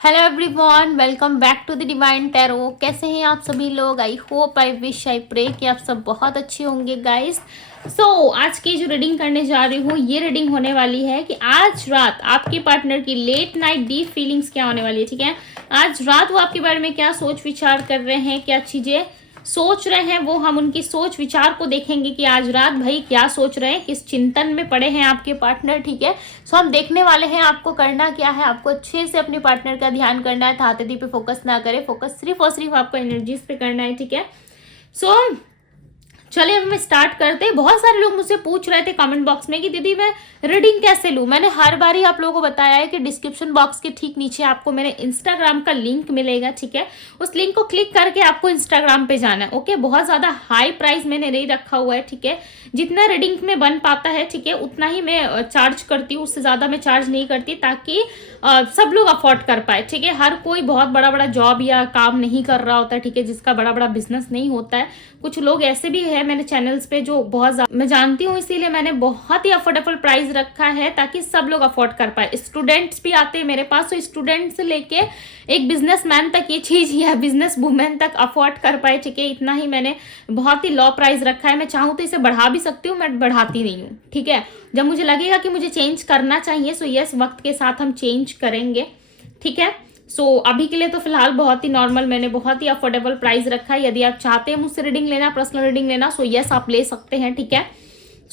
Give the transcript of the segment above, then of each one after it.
Hello everyone, welcome back to the divine tarot. कैसे हैं आप सभी लोग? I hope, I wish, I pray कि आप सब बहुत अच्छे होंगे गाइस। आज की जो रीडिंग करने जा रही हूँ, ये रीडिंग होने वाली है कि आज रात आपके पार्टनर की लेट नाइट डीप फीलिंग्स क्या होने वाली है। ठीक है, आज रात वो आपके बारे में क्या सोच विचार कर रहे हैं, क्या चीज़ें सोच रहे हैं, वो हम उनकी सोच विचार को देखेंगे कि आज रात भाई क्या सोच रहे हैं, किस चिंतन में पड़े हैं आपके पार्टनर। ठीक है, हम देखने वाले हैं आपको करना क्या है। आपको अच्छे से अपने पार्टनर का ध्यान करना है, थाहती पे फोकस ना करें, फोकस सिर्फ और सिर्फ आपको एनर्जीज पे करना है। ठीक है, सो चलिए अब हम स्टार्ट करते हैं। बहुत सारे लोग मुझसे पूछ रहे थे कमेंट बॉक्स में कि दीदी मैं रीडिंग कैसे लूँ। मैंने हर बार ही आप लोगों को बताया है कि डिस्क्रिप्शन बॉक्स के ठीक नीचे आपको मेरे इंस्टाग्राम का लिंक मिलेगा। ठीक है, उस लिंक को क्लिक करके आपको इंस्टाग्राम पे जाना है। ओके, बहुत ज़्यादा हाई प्राइस मैंने नहीं रखा हुआ है। ठीक है, जितना रीडिंग में बन पाता है, ठीक है, उतना ही मैं चार्ज करती हूँ, उससे ज़्यादा मैं चार्ज नहीं करती, ताकि सब लोग अफोर्ड कर पाए। ठीक है, हर कोई बहुत बड़ा बड़ा जॉब या काम नहीं कर रहा होता है। ठीक है, जिसका बड़ा बड़ा बिजनेस नहीं होता है। कुछ लोग ऐसे भी है मेरे चैनल्स पे जो बहुत ज्यादा मैं जानती हूँ, इसीलिए मैंने बहुत ही अफोर्डेबल प्राइस रखा है ताकि सब लोग अफोर्ड कर पाए। स्टूडेंट्स भी आते हैं मेरे पास, तो स्टूडेंट से लेके एक बिजनेसमैन तक ये चीज या बिजनेस वुमेन तक अफोर्ड कर पाए। ठीक है, इतना ही मैंने बहुत ही लो प्राइस रखा है। मैं चाहूँ तो इसे बढ़ा भी सकती हूँ, मैं बढ़ाती नहीं हूँ। ठीक है, जब मुझे लगेगा कि मुझे चेंज करना चाहिए, सो यस, वक्त के साथ हम चेंज करेंगे। ठीक है, अभी के लिए तो फिलहाल बहुत ही नॉर्मल, मैंने बहुत ही अफोर्डेबल प्राइस रखा है। यदि आप चाहते हैं मुझसे रीडिंग लेना, पर्सनल रीडिंग लेना, सो यस आप ले सकते हैं। ठीक है,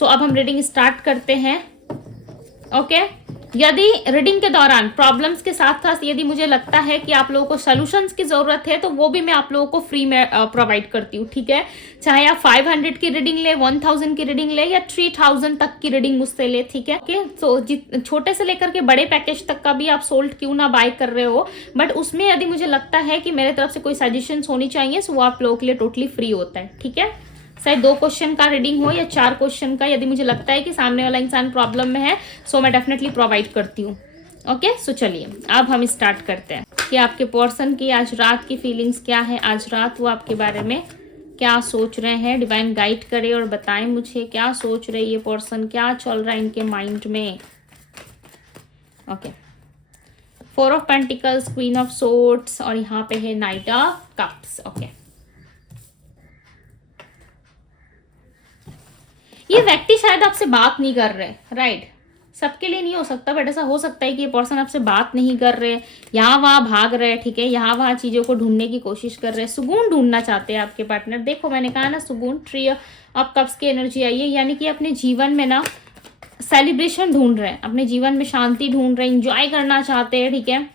अब हम रीडिंग स्टार्ट करते हैं। ओके, यदि रीडिंग के दौरान प्रॉब्लम्स के साथ साथ यदि मुझे लगता है कि आप लोगों को सॉल्यूशंस की जरूरत है, तो वो भी मैं आप लोगों को फ्री में प्रोवाइड करती हूँ। ठीक है, चाहे आप 500 की रीडिंग ले, 1000 की रीडिंग ले, या 3000 तक की रीडिंग मुझसे ले। ठीक है, ओके, छोटे से लेकर के बड़े पैकेज तक का भी आप सोल्ड क्यों ना बाय कर रहे हो, बट उसमें यदि मुझे लगता है कि मेरे तरफ से कोई सजेशन होनी चाहिए, वो आप लोगों के लिए टोटली फ्री होता है। ठीक है, चाहे 2 क्वेश्चन का रीडिंग हो या 4 क्वेश्चन का, यदि मुझे लगता है कि सामने वाला इंसान प्रॉब्लम में है, मैं डेफिनेटली प्रोवाइड करती हूँ। ओके, चलिए अब हम स्टार्ट करते हैं कि आपके पर्सन की आज रात की फीलिंग्स क्या है, आज रात वो आपके बारे में क्या सोच रहे हैं। डिवाइन गाइड करे और बताएं मुझे क्या सोच रहे ये पर्सन, क्या चल रहा है इनके माइंड में। Okay, 4 of pentacles, queen of swords, और यहाँ पे है नाइट ऑफ कप्स। ओके, ये व्यक्ति शायद आपसे बात नहीं कर रहे, राइट। सबके लिए नहीं हो सकता, बट ऐसा हो सकता है कि ये पर्सन आपसे बात नहीं कर रहे, यहाँ वहां भाग रहे। ठीक है, यहाँ वहां चीजों को ढूंढने की कोशिश कर रहे, सुकून ढूंढना चाहते हैं आपके पार्टनर। देखो मैंने कहा ना, सुकून, ट्री ऑफ कप्स की एनर्जी आई है, यानी कि अपने जीवन में ना सेलिब्रेशन ढूंढ रहे हैं, अपने जीवन में शांति ढूंढ रहे हैं, इंजॉय करना चाहते हैं। ठीक है,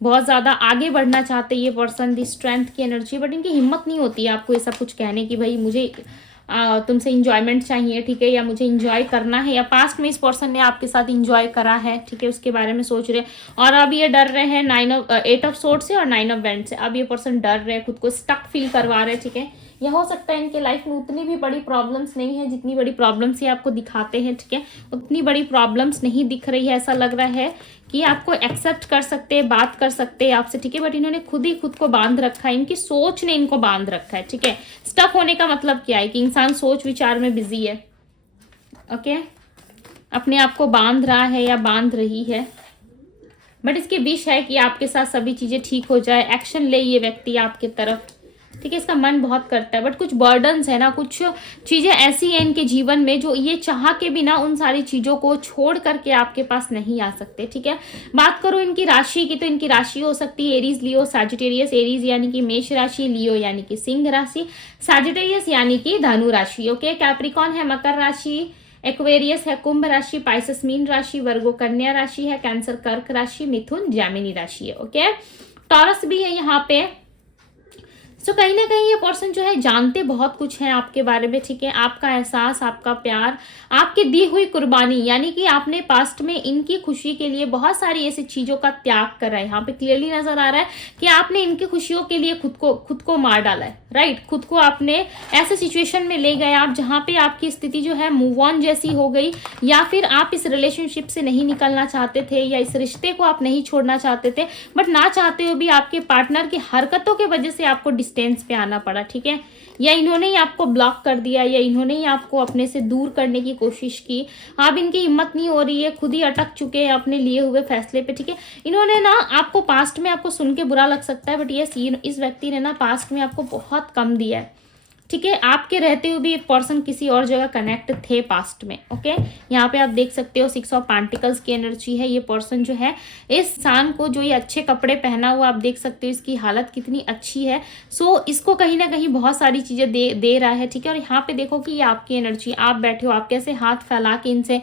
बहुत ज्यादा आगे बढ़ना चाहते हैं ये पर्सन, दी स्ट्रेंथ की एनर्जी, बट इनकी हिम्मत नहीं होती है आपको ये सब कुछ कहने की, भाई मुझे तुमसे इंजॉयमेंट चाहिए। ठीक है, या मुझे इंजॉय करना है, या पास्ट में इस पर्सन ने आपके साथ इंजॉय करा है। ठीक है, उसके बारे में सोच रहे, और अब ये डर रहे हैं 8 ऑफ सोर्ड से और 9 ऑफ वेंड से। अब ये पर्सन डर रहे हैं, खुद को स्टक फील करवा रहे हैं। ठीक है, यह हो सकता है इनके लाइफ में उतनी भी बड़ी प्रॉब्लम्स नहीं है जितनी बड़ी प्रॉब्लम्स ये आपको दिखाते हैं। ठीक है, उतनी बड़ी प्रॉब्लम्स नहीं दिख रही है, ऐसा लग रहा है कि आपको एक्सेप्ट कर सकते हैं, बात कर सकते हैं आपसे। ठीक है, बट इन्होंने खुद ही खुद को बांध रखा है, इनकी सोच ने इनको बांध रखा है। ठीक है, स्टक होने का मतलब क्या है कि इंसान सोच विचार में बिजी है। ओके, अपने आप को बांध रहा है या बांध रही है, बट इसकी विश है कि आपके साथ सभी चीजें ठीक हो जाए, एक्शन ले ये व्यक्ति आपके तरफ। ठीक है, इसका मन बहुत करता है, बट कुछ बर्डन्स है ना, कुछ चीजें ऐसी हैं इनके जीवन में जो ये चाह के बिना उन सारी चीजों को छोड़ करके आपके पास नहीं आ सकते। ठीक है, बात करो इनकी राशि की, तो इनकी राशि हो सकती है एरीज, लियो, सैजिटेरियस। एरीज यानी कि मेष राशि, लियो यानी कि सिंह राशि, सैजिटेरियस यानी कि धनु राशि। ओके, कैप्रिकॉन है मकर राशि, एक्वेरियस है कुंभ राशि, पाइसेस मीन राशि, वर्गो कन्या राशि है, कैंसर कर्क राशि, मिथुन जैमिनी राशि है। ओके, टॉरस भी है यहाँ पे। कहीं ना कहीं ये पर्सन जो है जानते बहुत कुछ है आपके बारे में। ठीक है, आपका एहसास, आपका प्यार, आपकी दी हुई कुर्बानी, यानी कि आपने पास्ट में इनकी खुशी के लिए बहुत सारी ऐसी चीजों का त्याग करा है। यहाँ पे क्लियरली नजर आ रहा है कि आपने इनकी खुशियों के लिए खुद को मार डाला है, राइट। खुद को आपने ऐसे सिचुएशन में ले गए आप जहाँ पे आपकी स्थिति जो है मूव ऑन जैसी हो गई, या फिर आप इस रिलेशनशिप से नहीं निकलना चाहते थे, या इस रिश्ते को आप नहीं छोड़ना चाहते थे, बट ना चाहते हुए भी आपके पार्टनर की हरकतों की वजह से आपको डिस्टेंस पे आना पड़ा। ठीक है, या इन्होंने ही आपको ब्लॉक कर दिया, या इन्होंने ही आपको अपने से दूर करने की कोशिश की। अब इनकी हिम्मत नहीं हो रही है, खुद ही अटक चुके हैं अपने लिए हुए फैसले पे, ठीक है। इन्होंने ना आपको पास्ट में, आपको सुन के बुरा लग सकता है बट ये इस व्यक्ति ने ना पास्ट में आपको बहुत कम दिया है, ठीक है। आपके रहते हुए भी एक पर्सन किसी और जगह कनेक्ट थे पास्ट में, ओके। यहाँ पे आप देख सकते हो 6 ऑफ पेंटिकल्स की एनर्जी है। ये पर्सन जो है, इस इंसान को जो ये अच्छे कपड़े पहना हुआ, आप देख सकते हो इसकी हालत कितनी अच्छी है। सो इसको कहीं ना कहीं बहुत सारी चीजें दे रहा है, ठीक है। और यहाँ पे देखो कि ये आपकी एनर्जी, आप बैठे हो, आप कैसे हाथ फैला के इनसे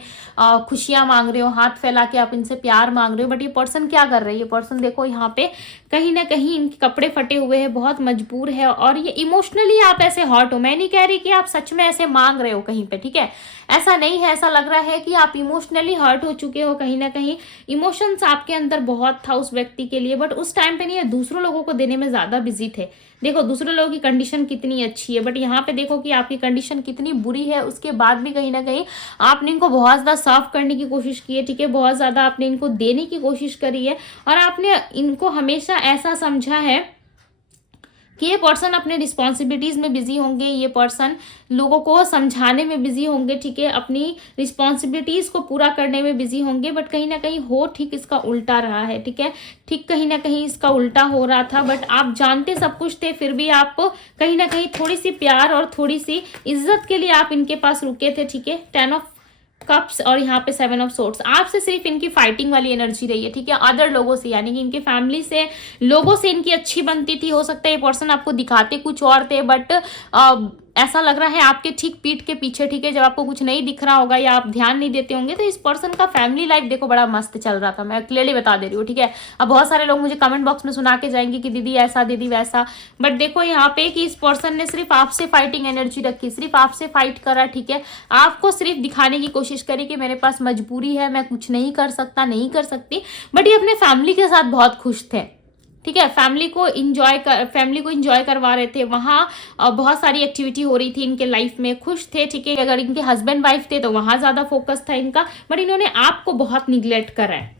खुशियां मांग रहे हो, हाथ फैला के आप इनसे प्यार मांग रहे हो। बट ये पर्सन क्या कर रहा है, ये पर्सन देखो यहाँ पे कहीं ना कहीं इनके कपड़े फटे हुए हैं, बहुत मजबूर है, और ये इमोशनली आप ऐसे हॉट हो। मैं नहीं कह रही कि आप सच में ऐसे मांग रहे हो कहीं पे, ठीक है, ऐसा नहीं है। ऐसा लग रहा है कि आप इमोशनली हर्ट हो चुके हो, कहीं ना कहीं इमोशंस आपके अंदर बहुत था उस व्यक्ति के लिए, बट उस टाइम पे नहीं है, दूसरों लोगों को देने में ज्यादा बिजी थे। देखो दूसरे लोगों की कंडीशन कितनी अच्छी है, बट यहाँ पे देखो कि आपकी कंडीशन कितनी बुरी है, उसके बाद भी कहीं ना कहीं आपने इनको बहुत ज्यादा साफ करने की कोशिश की है, ठीक है, बहुत ज्यादा आपने इनको देने की कोशिश करी है, और आपने इनको हमेशा ऐसा समझा है कि ये पर्सन अपने रिस्पॉन्सिबिलिटीज में बिजी होंगे, ये पर्सन लोगों को समझाने में बिजी होंगे, ठीक है, अपनी रिस्पॉन्सिबिलिटीज को पूरा करने में बिजी होंगे, बट कहीं ना कहीं हो ठीक इसका उल्टा रहा है, ठीक है, ठीक कहीं ना कहीं इसका उल्टा हो रहा था। बट आप जानते सब कुछ थे, फिर भी आप कहीं ना कहीं थोड़ी सी प्यार और थोड़ी सी इज्जत के लिए आप इनके पास रुके थे, ठीक है। 10 ऑफ कप्स और यहाँ पे 7 ऑफ सोर्ड्स, आपसे सिर्फ इनकी फाइटिंग वाली एनर्जी रही है, ठीक है, अदर लोगों से, यानी कि इनके फैमिली से, लोगों से इनकी अच्छी बनती थी। हो सकता है ये पर्सन आपको दिखाते कुछ और थे, बट ऐसा लग रहा है आपके ठीक पीठ के पीछे, ठीक है, जब आपको कुछ नहीं दिख रहा होगा या आप ध्यान नहीं देते होंगे, तो इस पर्सन का फैमिली लाइफ देखो बड़ा मस्त चल रहा था, मैं क्लियरली बता दे रही हूँ, ठीक है। अब बहुत सारे लोग मुझे कमेंट बॉक्स में सुना के जाएंगे कि दीदी ऐसा, दीदी वैसा, बट देखो यहाँ पे कि इस पर्सन ने सिर्फ आपसे फाइटिंग एनर्जी रखी, सिर्फ आपसे फाइट करा, ठीक है, आपको सिर्फ दिखाने की कोशिश करी कि मेरे पास मजबूरी है, मैं कुछ नहीं कर सकता, नहीं कर सकती, बट ये अपने फैमिली के साथ बहुत खुश थे, ठीक है, फैमिली को इंजॉय करवा रहे थे, वहाँ बहुत सारी एक्टिविटी हो रही थी इनके लाइफ में, खुश थे, ठीक है। अगर इनके हस्बैंड वाइफ थे तो वहां ज्यादा फोकस था इनका, बट इन्होंने आपको बहुत निग्लेक्ट करा है,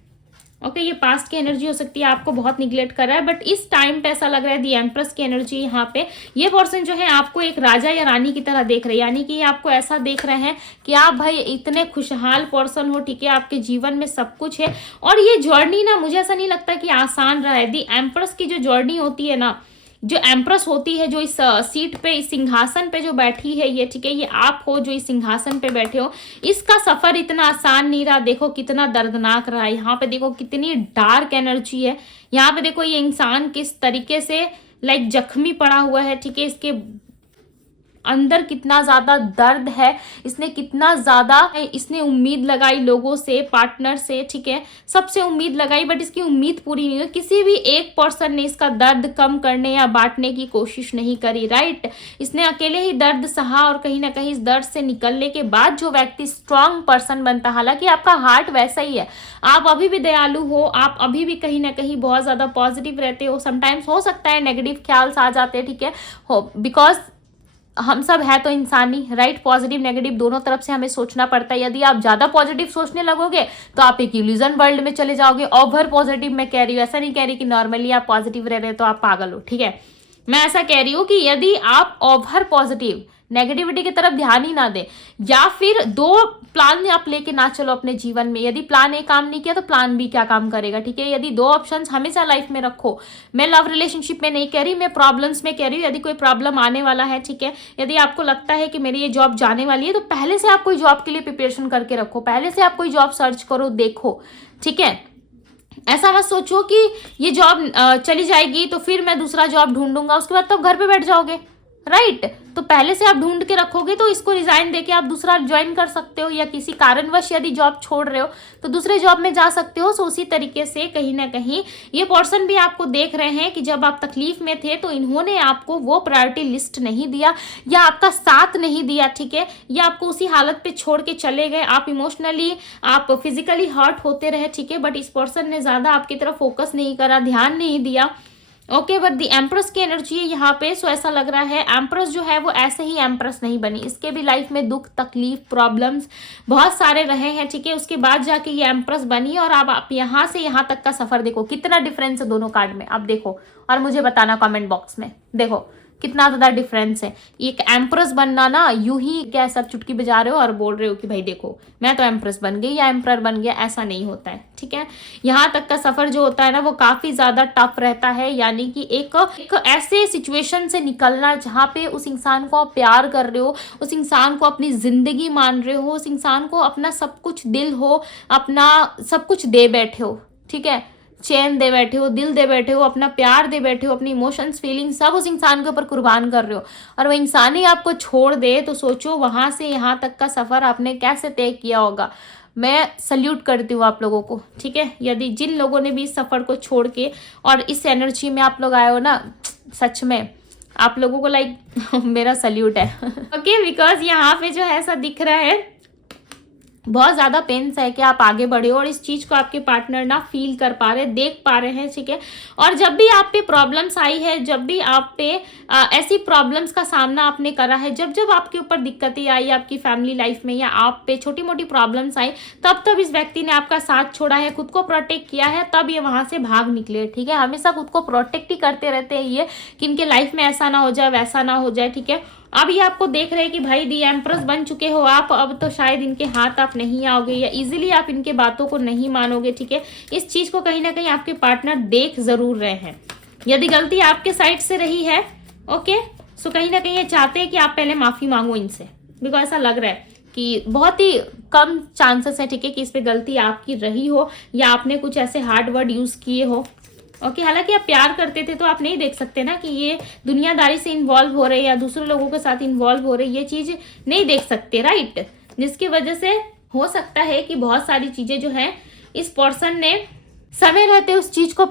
ओके। ये पास्ट की एनर्जी हो सकती है, आपको बहुत निग्लेक्ट कर रहा है, बट इस टाइम पे ऐसा लग रहा है दी एम्प्रेस की एनर्जी यहाँ पे, ये पर्सन जो है आपको एक राजा या रानी की तरह देख रहे हैं, यानी कि ये आपको ऐसा देख रहे हैं कि आप भाई इतने खुशहाल पर्सन हो, ठीक है, आपके जीवन में सब कुछ है। और ये जर्नी ना, मुझे ऐसा नहीं लगता कि आसान रहा है। दी एम्प्रेस की जो जर्नी होती है ना, जो एम्प्रेस होती है, जो इस सीट पे, इस सिंहासन पे जो बैठी है ये, ठीक है, ये आप हो जो इस सिंहासन पे बैठे हो, इसका सफर इतना आसान नहीं रहा, देखो कितना दर्दनाक रहा है। यहाँ पे देखो कितनी डार्क एनर्जी है, यहाँ पे देखो ये इंसान किस तरीके से लाइक जख्मी पड़ा हुआ है, ठीक है, इसके अंदर कितना ज्यादा दर्द है, इसने कितना ज्यादा, इसने उम्मीद लगाई लोगों से, पार्टनर से, ठीक है, सबसे उम्मीद लगाई, बट इसकी उम्मीद पूरी नहीं हुई। किसी भी एक पर्सन ने इसका दर्द कम करने या बांटने की कोशिश नहीं करी, राइट। इसने अकेले ही दर्द सहा, और कहीं ना कहीं इस दर्द से निकलने के बाद जो व्यक्ति स्ट्रांग पर्सन बनता, हालांकि आपका हार्ट वैसा ही है, आप अभी भी दयालु हो, आप अभी भी कहीं ना कहीं बहुत ज्यादा पॉजिटिव रहते हो। समटाइम्स हो सकता है नेगेटिव ख्याल आ जाते हैं, ठीक है, हो, बिकॉज हम सब है तो इंसानी, राइट, पॉजिटिव नेगेटिव दोनों तरफ से हमें सोचना पड़ता है। यदि आप ज्यादा पॉजिटिव सोचने लगोगे तो आप एक इल्यूजन वर्ल्ड में चले जाओगे। ओवर पॉजिटिव मैं कह रही हूँ, ऐसा नहीं कह रही कि नॉर्मली आप पॉजिटिव रह रहे तो आप पागल हो, ठीक है, मैं ऐसा कह रही हूँ कि यदि आप ओवर पॉजिटिव नेगेटिविटी की तरफ ध्यान ही ना दें, या फिर दो प्लान आप लेके ना चलो अपने जीवन में, यदि प्लान ए काम नहीं किया तो प्लान बी क्या काम करेगा, ठीक है। यदि दो ऑप्शंस हमेशा लाइफ में रखो, मैं लव रिलेशनशिप में नहीं कह रही, मैं प्रॉब्लम्स में कह रही हूँ, यदि कोई प्रॉब्लम आने वाला है, ठीक है, यदि आपको लगता है कि मेरी ये जॉब जाने वाली है, तो पहले से आप कोई जॉब के लिए प्रिपरेशन करके रखो, पहले से आप कोई जॉब सर्च करो, देखो, ठीक है। ऐसा मत सोचो कि ये जॉब चली जाएगी तो फिर मैं दूसरा जॉब ढूंढूंगा, उसके बाद तो आप घर पे बैठ जाओगे, राइट। तो पहले से आप ढूंढ के रखोगे तो इसको रिजाइन देके आप दूसरा ज्वाइन कर सकते हो, या किसी कारणवश यदि जॉब छोड़ रहे हो तो दूसरे जॉब में जा सकते हो। सो उसी तरीके से कहीं ना कहीं ये पर्सन भी आपको देख रहे हैं कि जब आप तकलीफ में थे तो इन्होंने आपको वो प्रायोरिटी लिस्ट नहीं दिया, या आपका साथ नहीं दिया, ठीक है, या आपको उसी हालत पे छोड़ के चले गए। आप इमोशनली, आप फिजिकली हर्ट होते रहे, ठीक है, बट इस पर्सन ने ज्यादा आपकी तरफ फोकस नहीं करा, ध्यान नहीं दिया, ओके। बट दी एम्प्रेस की एनर्जी है यहाँ पे, सो ऐसा लग रहा है एम्प्रेस जो है वो ऐसे ही एम्प्रेस नहीं बनी, इसके भी लाइफ में दुख, तकलीफ, प्रॉब्लम्स बहुत सारे रहे हैं, ठीक है, उसके बाद जाके ये एम्प्रेस बनी। और अब आप यहाँ से यहाँ तक का सफर देखो, कितना डिफरेंस है दोनों कार्ड में, आप देखो और मुझे बताना कमेंट बॉक्स में। देखो कितना ज़्यादा डिफरेंस है। एक एम्प्रेस बनना ना यूं ही क्या सब चुटकी बजा रहे हो और बोल रहे हो कि भाई देखो मैं तो एम्प्रेस बन गई या एम्प्रर बन गया, ऐसा नहीं होता है। ठीक है, यहाँ तक का सफ़र जो होता है ना वो काफ़ी ज़्यादा टफ रहता है, यानी कि एक ऐसे सिचुएशन से निकलना जहाँ पे उस इंसान को आप प्यार कर रहे हो, उस इंसान को अपनी ज़िंदगी मान रहे हो, उस इंसान को अपना सब कुछ दिल हो, अपना सब कुछ दे बैठे हो। ठीक है, चैन दे बैठे हो, दिल दे बैठे हो, अपना प्यार दे बैठे हो, अपनी इमोशंस फीलिंग्स सब उस इंसान के ऊपर कुर्बान कर रहे हो, और वो इंसान ही आपको छोड़ दे, तो सोचो वहाँ से यहाँ तक का सफ़र आपने कैसे तय किया होगा। मैं सल्यूट करती हूँ आप लोगों को। ठीक है, यदि जिन लोगों ने भी इस सफ़र को छोड़ के और इस एनर्जी में आप लोग आए हो ना, सच में आप लोगों को लाइक मेरा सल्यूट है। ओके, बिकॉज यहाँ पे जो है ऐसा दिख रहा है बहुत ज़्यादा पेन्स है कि आप आगे बढ़े हो और इस चीज़ को आपके पार्टनर ना फील कर पा रहे, देख पा रहे हैं। ठीक है, और जब भी आप पे प्रॉब्लम्स आई है, जब भी आप पे ऐसी प्रॉब्लम्स का सामना आपने करा है, जब जब आपके ऊपर दिक्कतें आई आपकी फैमिली लाइफ में या आप पे छोटी मोटी प्रॉब्लम्स आई, तब तब इस व्यक्ति ने आपका साथ छोड़ा है, खुद को प्रोटेक्ट किया है, तब ये वहाँ से भाग निकले। ठीक है, हमेशा खुद को प्रोटेक्ट ही करते रहते हैं ये कि इनके लाइफ में ऐसा ना हो जाए, वैसा ना हो जाए। ठीक है, अब ये आपको देख रहे हैं कि भाई दी एम्प्रेस बन चुके हो आप, अब तो शायद इनके हाथ आप नहीं आओगे या इजीली आप इनके बातों को नहीं मानोगे। ठीक है, इस चीज़ को कहीं ना कहीं आपके पार्टनर देख ज़रूर रहे हैं। यदि गलती आपके साइड से रही है, ओके, सो कहीं ना कहीं ये चाहते हैं कि आप पहले माफ़ी मांगो इनसे, बिकॉज ऐसा लग रहा है कि बहुत ही कम चांसेस है, ठीक है, कि इस पर गलती आपकी रही हो या आपने कुछ ऐसे हार्ड वर्ड यूज़ किए हो। ओके, हालांकि आप प्यार करते थे तो आप नहीं देख सकते ना कि ये दुनियादारी से इन्वॉल्व हो रहे या दूसरे लोगों के साथ इन्वॉल्व हो रहे, ये चीज़ नहीं देख सकते, राइट। जिसकी वजह से हो सकता है कि बहुत सारी चीज़ें जो हैं इस पर्सन ने समय रहते उस चीज़ को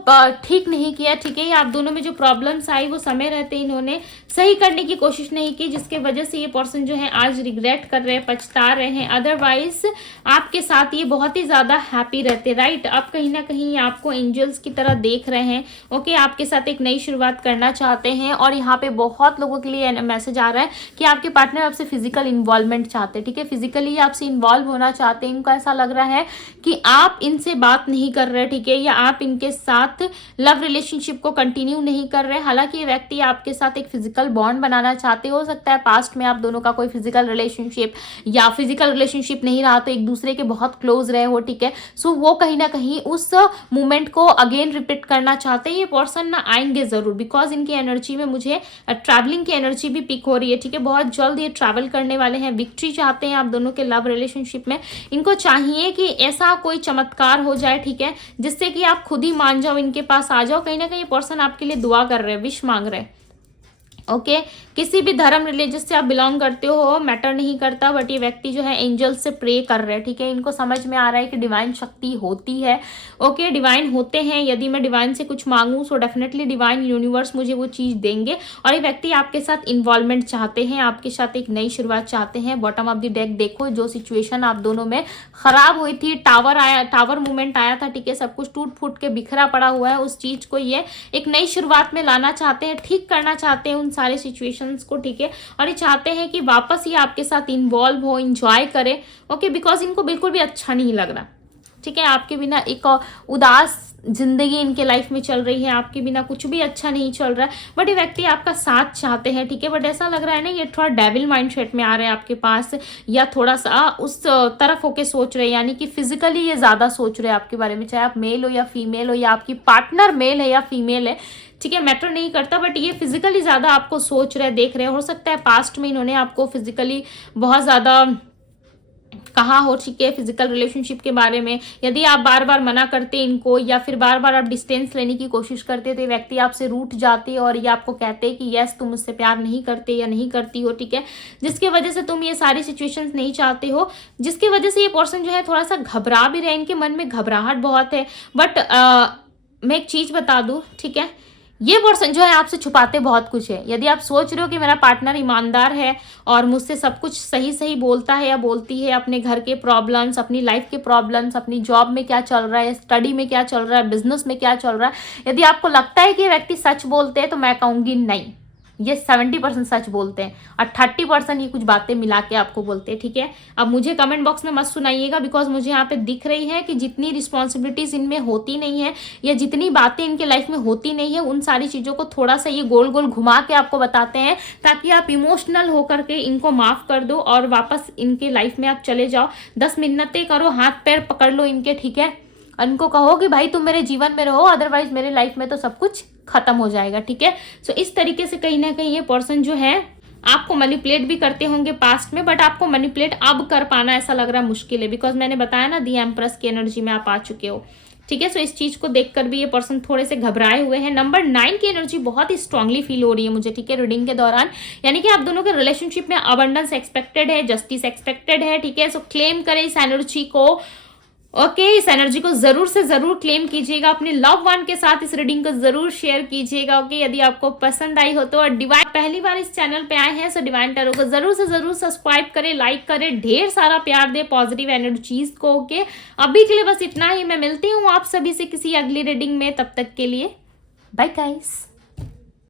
ठीक नहीं किया। ठीक है, आप दोनों में जो प्रॉब्लम्स आई वो समय रहते इन्होंने सही करने की कोशिश नहीं की, जिसके वजह से ये पर्सन जो है आज रिग्रेट कर रहे हैं, पछता रहे हैं। अदरवाइज आपके साथ ये बहुत ही ज़्यादा हैप्पी रहते, राइट। अब कहीं ना कहीं आपको एंजल्स की तरह देख रहे हैं। ओके, आपके साथ एक नई शुरुआत करना चाहते हैं और यहाँ पे बहुत लोगों के लिए मैसेज आ रहा है कि आपके पार्टनर आपसे फिजिकल इन्वॉल्वमेंट चाहते हैं। ठीक है, फिजिकली आपसे इन्वॉल्व होना चाहते हैं। इनको ऐसा लग रहा है कि आप इनसे बात नहीं कर रहे, ठीक है, या आप इनके साथ लव रिलेशनशिप को कंटिन्यू नहीं कर रहे। हालांकि ये व्यक्ति आपके साथ एक फिजिकल बॉन्ड बनाना चाहते हो सकता है पास्ट में आप दोनों का कोई फिजिकल रिलेशनशिप या फिजिकल रिलेशनशिप नहीं रहा तो एक दूसरे के बहुत क्लोज रहे हो। ठीक है, सो वो कहीं ना कहीं उस मोमेंट को अगेन रिपीट करना चाहते हैं। ये पर्सन ना आएंगे जरूर, बिकॉज इनकी एनर्जी में मुझे ट्रैवलिंग की एनर्जी भी पिक हो रही है। ठीक है, बहुत जल्द ये ट्रैवल करने वाले हैं, विक्ट्री चाहते हैं आप दोनों के लव रिलेशनशिप में। इनको चाहिए कि ऐसा कोई चमत्कार हो जाए, ठीक है, जिससे कि आप खुद ही मान जाओ, इनके पास आ जाओ। कहीं ना कहीं पर्सन आपके लिए दुआ कर रहे हैं, विश मांग रहे हैं। ओके, किसी भी धर्म रिलीजियस से आप बिलोंग करते हो मैटर नहीं करता, बट ये व्यक्ति जो है एंजल से प्रे कर रहे हैं। ठीक है, इनको समझ में आ रहा है कि डिवाइन शक्ति होती है। ओके, डिवाइन होते हैं। यदि मैं डिवाइन से कुछ मांगूँ सो डेफिनेटली डिवाइन यूनिवर्स मुझे वो चीज़ देंगे। और ये व्यक्ति आपके साथ इन्वॉल्वमेंट चाहते हैं, आपके साथ एक नई शुरुआत चाहते हैं। बॉटम ऑफ द डेक देखो, जो सिचुएशन आप दोनों में खराब हुई थी, टावर मूवमेंट आया था, ठीक है, सब कुछ टूट फूट के बिखरा पड़ा हुआ है, उस चीज़ को ये एक नई शुरुआत में लाना चाहते हैं, ठीक करना चाहते हैं उन सारे सिचुएशंस को। ठीक है, और ये चाहते हैं कि वापस ये आपके साथ इन्वॉल्व हो, एंजॉय करे। ओके, बिकॉज इनको बिल्कुल भी अच्छा नहीं लग रहा। ठीक है, आपके बिना एक उदास जिंदगी इनके लाइफ में चल रही है, आपके बिना कुछ भी अच्छा नहीं चल रहा है, बट ये व्यक्ति आपका साथ चाहते हैं। ठीक है, बट ऐसा लग रहा है ना ये थोड़ा डेविल माइंडसेट में आ रहे हैं आपके पास, या थोड़ा सा उस तरफ होके सोच रहे हैं, यानी कि फिजिकली ये ज़्यादा सोच रहे हैं आपके बारे में, चाहे आप मेल हो या फीमेल हो, या आपकी पार्टनर मेल है या फीमेल है। ठीक है, मैटर नहीं करता, बट ये फिजिकली ज़्यादा आपको सोच रहे, देख रहे। हो सकता है पास्ट में इन्होंने आपको फिजिकली बहुत ज़्यादा कहा हो, ठीक है, फिजिकल रिलेशनशिप के बारे में। यदि आप बार बार मना करते इनको, या फिर बार बार आप डिस्टेंस लेने की कोशिश करते, तो व्यक्ति आपसे रूठ जाते और ये आपको कहते कि यस तुम मुझसे प्यार नहीं करते या नहीं करती हो। ठीक है, जिसकी वजह से तुम ये सारी सिचुएशंस नहीं चाहते हो, जिसकी वजह से ये पर्सन जो है थोड़ा सा घबरा भी रहे, इनके मन में घबराहट बहुत है। बट मैं एक चीज़ बता दूँ, ठीक है, ये पर्सन जो है आपसे छुपाते बहुत कुछ है। यदि आप सोच रहे हो कि मेरा पार्टनर ईमानदार है और मुझसे सब कुछ सही सही बोलता है या बोलती है, अपने घर के प्रॉब्लम्स, अपनी लाइफ के प्रॉब्लम्स, अपनी जॉब में क्या चल रहा है, स्टडी में क्या चल रहा है, बिजनेस में क्या चल रहा है, यदि आपको लगता है कि ये व्यक्ति सच बोलते हैं, तो मैं कहूँगी नहीं। ये 70% सच बोलते हैं और 30% ये कुछ बातें मिला के आपको बोलते हैं, ठीक है। अब मुझे कमेंट बॉक्स में मत सुनाइएगा, बिकॉज मुझे यहाँ पे दिख रही है कि जितनी रिस्पॉन्सिबिलिटीज इनमें होती नहीं है या जितनी बातें इनके लाइफ में होती नहीं है, उन सारी चीज़ों को थोड़ा सा ये गोल गोल घुमा के आपको बताते हैं, ताकि आप इमोशनल होकर के इनको माफ़ कर दो और वापस इनके लाइफ में आप चले जाओ। 10 मिन्नतें करो, हाथ पैर पकड़ लो इनके, ठीक है। उनको कहो कि भाई तुम मेरे जीवन में रहो, अदरवाइज मेरे लाइफ में तो सब कुछ खत्म हो जाएगा, ठीक है। सो इस तरीके से कहीं ना कहीं ये पर्सन जो है आपको मैनिपुलेट भी करते होंगे पास्ट में, बट आपको मैनिपुलेट अब कर पाना ऐसा लग रहा है मुश्किल है, बिकॉज मैंने बताया ना दी एम्प्रेस की एनर्जी में आप आ चुके हो, ठीक है। सो इस चीज को देखकर भी ये पर्सन थोड़े से घबराए हुए हैं। नंबर 9 की एनर्जी बहुत ही स्ट्रांगली फील हो रही है मुझे, ठीक है, रीडिंग के दौरान। यानी कि आप दोनों के रिलेशनशिप में अबंडेंस एक्सपेक्टेड है, जस्टिस एक्सपेक्टेड है, ठीक है। सो क्लेम करें इस एनर्जी को, ओके इस एनर्जी को जरूर से जरूर क्लेम कीजिएगा, अपने लव वन के साथ इस रीडिंग को जरूर शेयर कीजिएगा, ओके यदि आपको पसंद आई हो तो। और डिवाइन पहली बार इस चैनल पे आए हैं, सो डिवाइन टैरो को जरूर से जरूर सब्सक्राइब करें, लाइक करें, ढेर सारा प्यार दे पॉजिटिव एनर्जीज को, ओके। अभी के लिए बस इतना ही, मैं मिलती हूँ आप सभी से किसी अगली रीडिंग में, तब तक के लिए बाय गाइस।